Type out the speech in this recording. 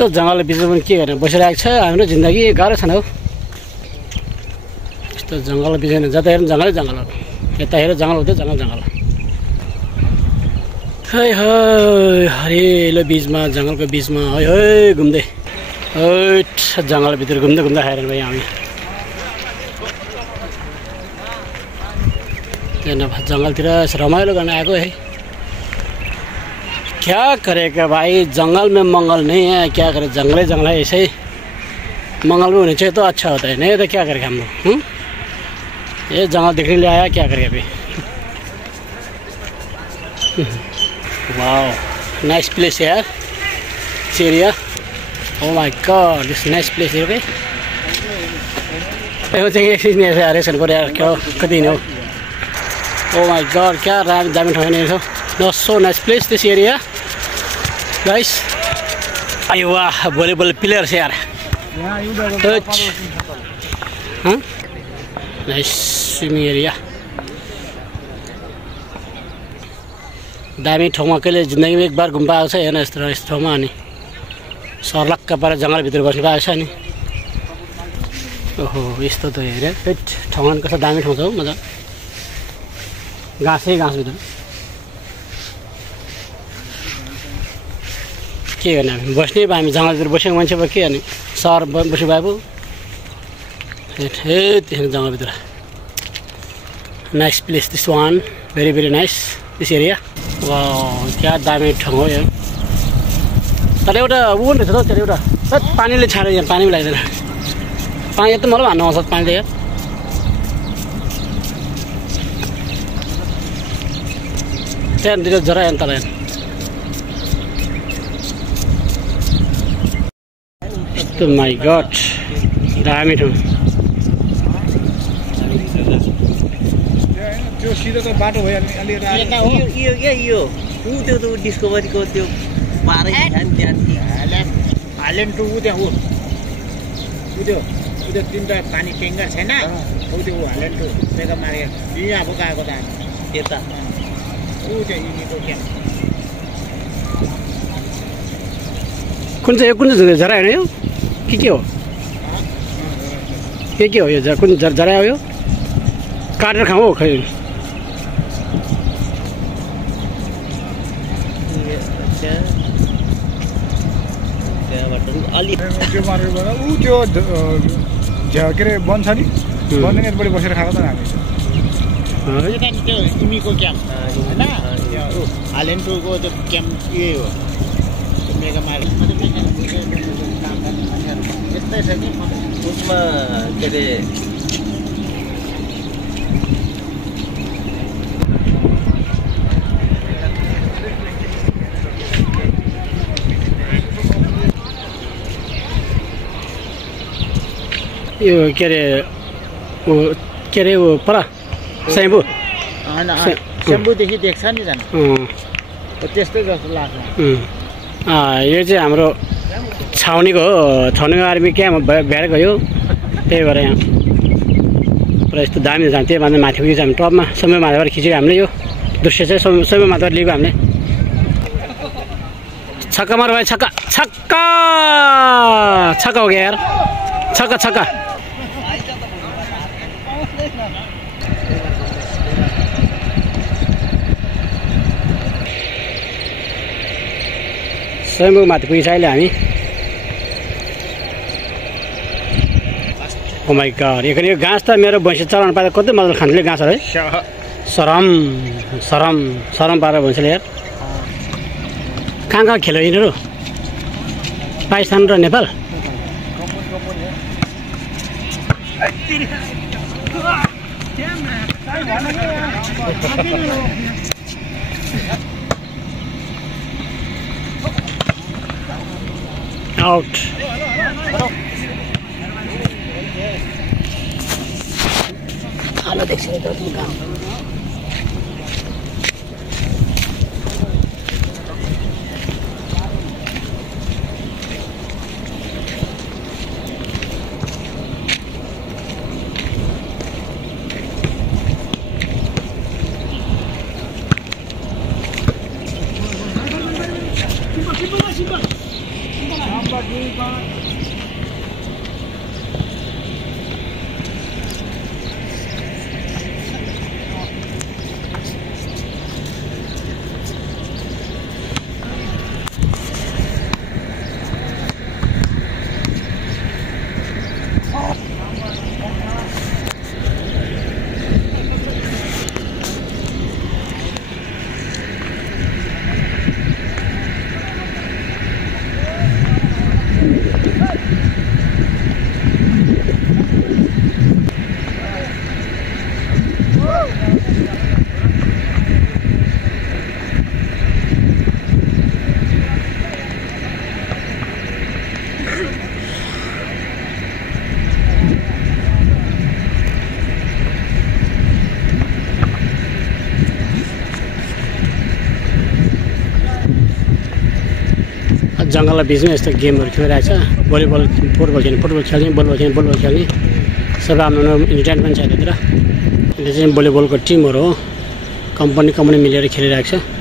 यस्तो जङ्गल बिचमा पनि के गर्ने बसिरहेको छ हाम्रो जिन्दगी गाह्रो छ नि हौ यस्तो जङ्गल बिचमा जता हेर्नु जङ्गलै जङ्गल हो यता हेर जङ्गल हुँदै जङ्गल है हरिलो बिचमा जङ्गलको बिचमा है घुम्दै जङ्गलभित्र घुम्दा खाएर भाइ हामी जङ्गलतिर रमाइलो गर्न आएको है क्या करेगा भाई जंगल में मंगल नहीं है क्या करे जंगल है ऐसे ही मंगल में होने चाहिए तो अच्छा होता है नहीं तो क्या करेंगे हम लोग ये जंगल देखने लिए आया क्या करें अभी वाओ नाइस प्लेस यार area oh my God this nice place है भाई यो चाहिँ एकछिन यसो रेसन गरे यार क्या कति नै हो ओ माय गॉड क्या दामी ठाउँ नि No, so nice place this area, guys. Ayo wah, volleyball players यार. Huh? Nice swimming area. दामी ठाउँमा कहिले जिन्दगीमा एक बार घुम्न आएको छ हेर्न यस्तो ठाउँमा अनि सर्लक्क पर जङ्गलभित्र बस्नु पाएको छ नि ओहो यस्तो त हेरे ठाउँमा कस्तो दामी ठाउँ छ हौ मजा घाँसै घाँसभित्र के गर्ने हामी बस्ने हामी जङ्गलतिर बसेको मान्छे भयो के गर्ने सहर बस्नु भए पो त्यहाँ जङ्गलभित्र nice place this one very nice this area वाह क्या दामी ठाउँ हो यो तर एउटा ऊ पनि रहेछ त त्यहाँ एउटा पानीले छाड्यो यहाँ पानी पनि लाग्दैन पानी त मलाई हान्नु आउँछ पानीले यहाँ त्यहाँनिर जरा यहाँ तल Oh my god, दामी ठाउँ त्यो सिधो त बाटो भयो अलि यो उ त्यो त डिस्कभरीको त्यो पारै ध्यान हालेन टु उ त्यहाँ उ त्यो तिनवटा पानी ट्याङ्कर छैन उ त्यो हालेन टु बेगा मारे यहाँ अब गएको त यता उ चाहिँ यिनीको क्याम्प कुन चाहिँ जरा होइन यो के हो के हो यो कुन जरा हो यो काटेर खाऊ हो खै त्यो मार्केटबाट ऊ त्यो के अरे वन छ नि वनले यतापट्टि बसेर खाएको त हामी त्यो इमीको क्याम्प होइन हालेन्टुको त्यो क्याम्प यही हो मेगा मार्केट यस्तै छ नि उसमा के अरे यो के अरे वो पर स्याम्पू होइन स्याम्पूदेखि देख्छ नि झन् त्यस्तै जस्तो लाग्छ यो चाहिँ हाम्रो छाउनीको हो छाउनीको आर्मी क्याम्प भएर गयो त्यही भएर यहाँ पुरा यस्तो दामी छ त्यही भन्दा माथि पुगेको छ हामी टपमा समय माथिबाट खिचेको हामीले यो दृश्य चाहिँ समय माथिबाट लिएको हामीले छक्का मार भाइ छक्का छक्का छक्का हो गया यार छक्का छक्का स्वयं माथि पुगिसक्यो अहिले हामी ओ माइ गॉड यो घाँस त मेरो भैँसी चलाउनु पाएर कति मजाले खान्छले घाँसहरू है सरम पारेर भैँसीले यार कहाँ खेल्यो यिनीहरू पाकिस्तान र नेपाल आउट हेलो देखिए तो काम जङ्गलको बिचमा यस्तो गेमहरू खेलिरहेको छ भलिबल फुटबल खेल्ने फुटबल खेल्ने भलिबल खेल्ने भलिबल खेल्ने सबै आफ्नो इन्टरटेनमेन्ट छ यतातिर। यो चाहिँ भलिबलको टिमहरू हो कम्पनी मिलेर खेलिरहेको छ।